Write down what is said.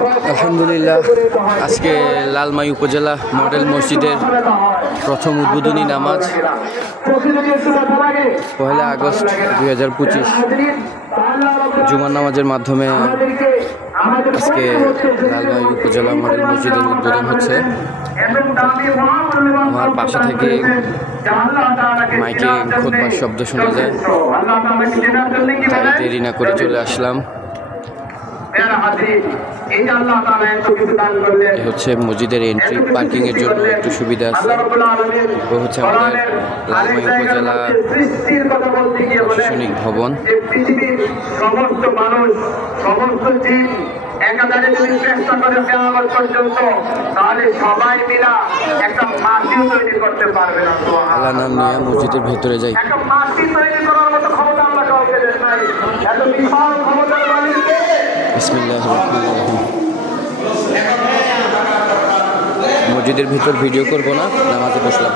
আলহামদুলিল্লাহ, আজকে লালমাই উপজেলা মডেল মসজিদের প্রথম উদ্বোধনী নামাজ 1 আগস্ট 2025 জুমার নামাজের মাধ্যমে আজকে লালমাই উপজেলা মডেল মসজিদের উদ্বোধন হচ্ছে। আমার বাসা থেকে মাইকে খুতবার শব্দ শোনা যায়, তাই দেরি না করে চলে আসলাম। হচ্ছে মসজিদের এন্ট্রি, পার্কিং এর জন্য একটু সুবিধা আছে। ও হচ্ছে আমাদের লালমাই উপজেলা প্রশাসনিক ভবন। সমস্ত মানুষ, সমস্ত জীব একাধারে যদি চেষ্টা করে কেয়ামত পর্যন্ত, তাহলে সবাই মিলা একটা মাটিও তৈরি করতে পারবে না। আল্লাহ নাম নিয়ে মসজিদের ভেতরে যাই। একটা মাটি তৈরি করার মতো ক্ষমতা আমরা কাউকে দেন নাই। এত বিশাল ক্ষমতার মালিককে বিসমিল্লাহির রহমানির রহিম। মসজিদের ভিতর ভিডিও করব না, নামাজে বসলাম।